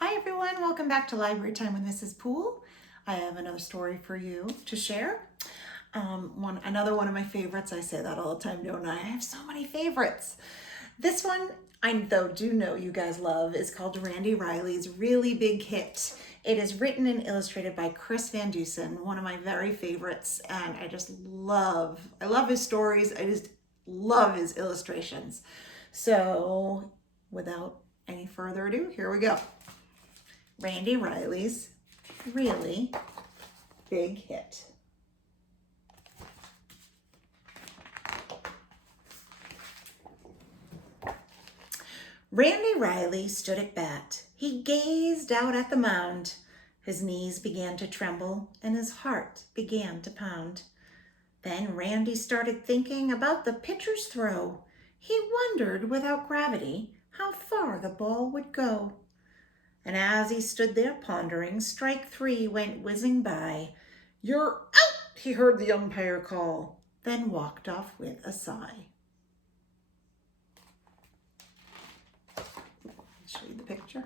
Hi everyone, welcome back to Library Time with Mrs. Poole. I have another story for you to share. Another one of my favorites. I say that all the time, don't I? I have so many favorites. This one, do know you guys love, is called Randy Riley's Really Big Hit. It is written and illustrated by Chris Van Dusen, one of my very favorites, and I love his stories. I just love his illustrations. So without any further ado, here we go. Randy Riley's Really Big Hit. Randy Riley stood at bat. He gazed out at the mound. His knees began to tremble and his heart began to pound. Then Randy started thinking about the pitcher's throw. He wondered, without gravity, how far the ball would go. And as he stood there pondering, strike three went whizzing by. "You're out," he heard the umpire call, then walked off with a sigh. Let's show you the picture.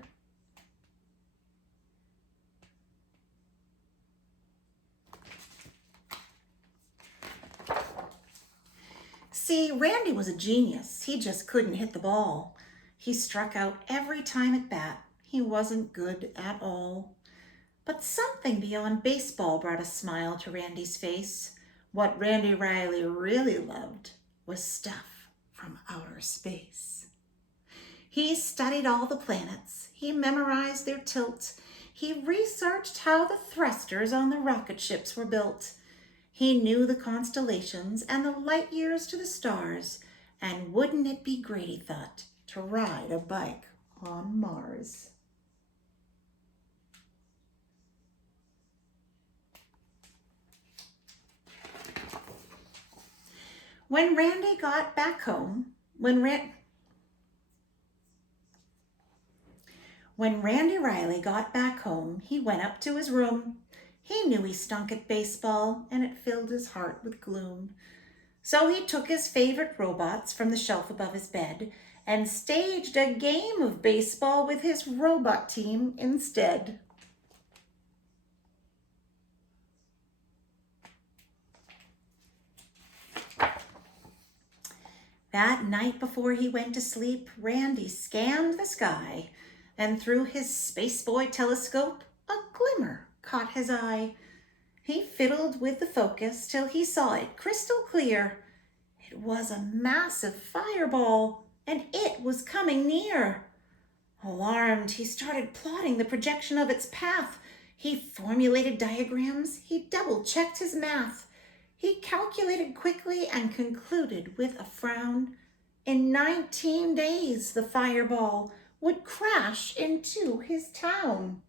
See, Randy was a genius. He just couldn't hit the ball. He struck out every time at bat. He wasn't good at all. But something beyond baseball brought a smile to Randy's face. What Randy Riley really loved was stuff from outer space. He studied all the planets. He memorized their tilt. He researched how the thrusters on the rocket ships were built. He knew the constellations and the light years to the stars. And wouldn't it be great, he thought, to ride a bike on Mars? When Randy got back home, when Randy Riley got back home, he went up to his room. He knew he stunk at baseball, and it filled his heart with gloom. So he took his favorite robots from the shelf above his bed and staged a game of baseball with his robot team instead. That night before he went to sleep, Randy scanned the sky, and through his spaceboy telescope, a glimmer caught his eye. He fiddled with the focus till he saw it crystal clear. It was a massive fireball, and it was coming near. Alarmed, he started plotting the projection of its path. He formulated diagrams. He double-checked his math. He calculated quickly and concluded with a frown. In 19 days, the fireball would crash into his town.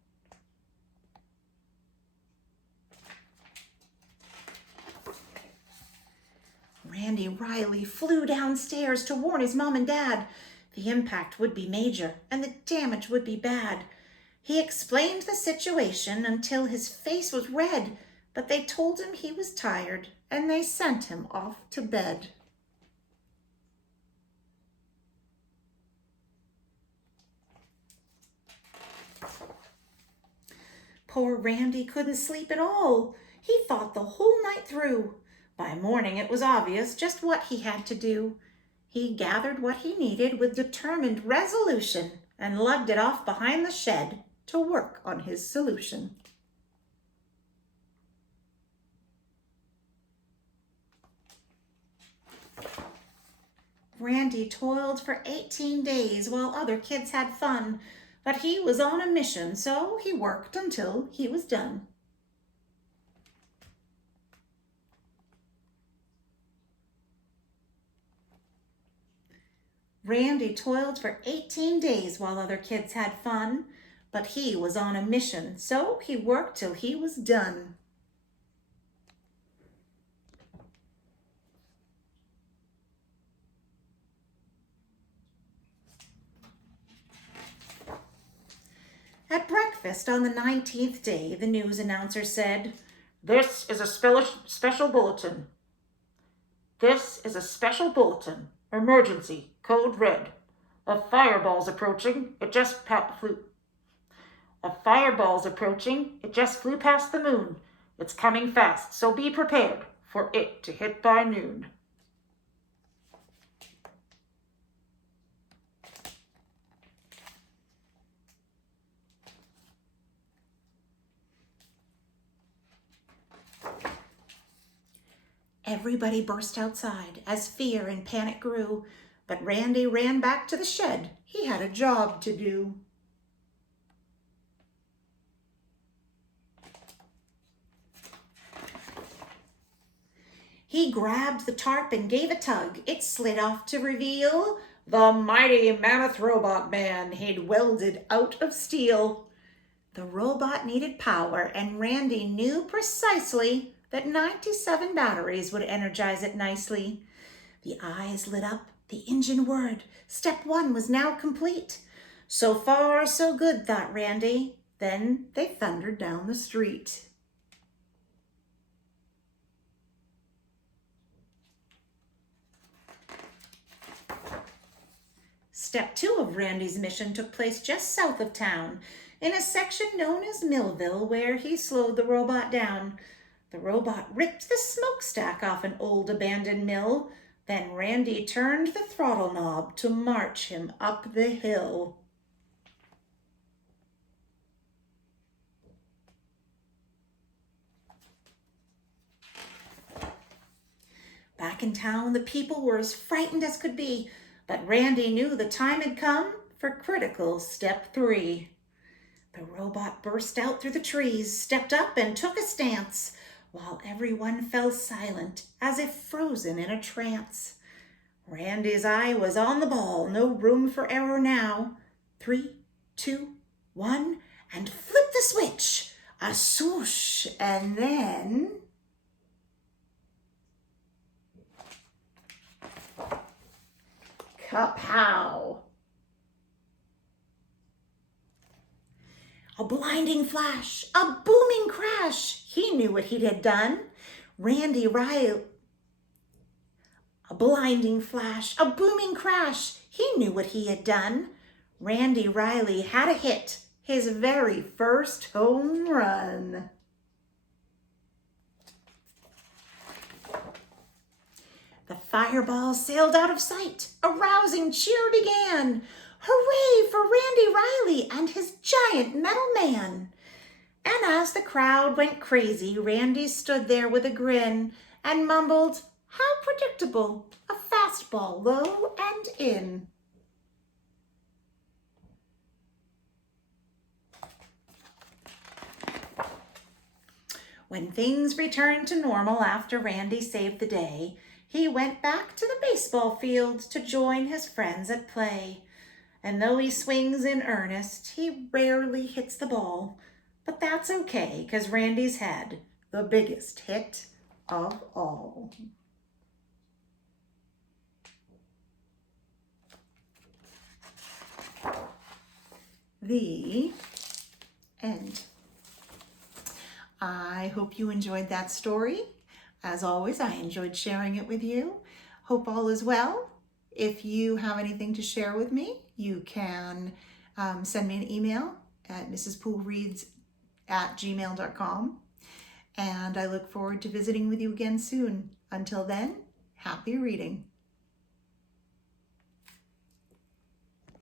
Randy Riley flew downstairs to warn his mom and dad. The impact would be major and the damage would be bad. He explained the situation until his face was red, but they told him he was tired and they sent him off to bed. Poor Randy couldn't sleep at all. He thought the whole night through. By morning it was obvious just what he had to do. He gathered what he needed with determined resolution and lugged it off behind the shed to work on his solution. Randy toiled for 18 days while other kids had fun, but he was on a mission, so he worked until he was done. Randy toiled for 18 days while other kids had fun, but he was on a mission, so he worked till he was done. At breakfast on the 19th day, the news announcer said, "This is a special bulletin. This is a special bulletin. Emergency, code red. A fireball's approaching. It just flew. A fireball's approaching. It just flew past the moon. It's coming fast, so be prepared for it to hit by noon. Everybody burst outside as fear and panic grew, but Randy ran back to the shed. He had a job to do. He grabbed the tarp and gave a tug. It slid off to reveal the mighty mammoth robot man he'd welded out of steel. The robot needed power, and Randy knew precisely that 97 batteries would energize it nicely. The eyes lit up, the engine whirred. Step 1 was now complete. So far, so good, thought Randy. Then they thundered down the street. Step 2 of Randy's mission took place just south of town, in a section known as Millville, where he slowed the robot down. The robot ripped the smokestack off an old abandoned mill. Then Randy turned the throttle knob to march him up the hill. Back in town, the people were as frightened as could be, but Randy knew the time had come for critical step 3. The robot burst out through the trees, stepped up and took a stance, while everyone fell silent as if frozen in a trance. Randy's eye was on the ball, no room for error now. 3, 2, 1, and flip the switch. A swoosh, and then... kapow! A blinding flash, a booming crash. He knew what he had done. Randy Riley... A blinding flash, a booming crash. He knew what he had done. Randy Riley had a hit, his very first home run. The fireball sailed out of sight. A rousing cheer began. Hooray for Randy Riley and his giant metal man. And as the crowd went crazy, Randy stood there with a grin and mumbled, "How predictable, a fastball low and in." When things returned to normal after Randy saved the day, he went back to the baseball field to join his friends at play. And though he swings in earnest, he rarely hits the ball. But that's okay, 'cause Randy's had the biggest hit of all. The end. I hope you enjoyed that story. As always, I enjoyed sharing it with you. Hope all is well. If you have anything to share with me, you can send me an email at mrspoolereads@gmail.com. And I look forward to visiting with you again soon. Until then, happy reading.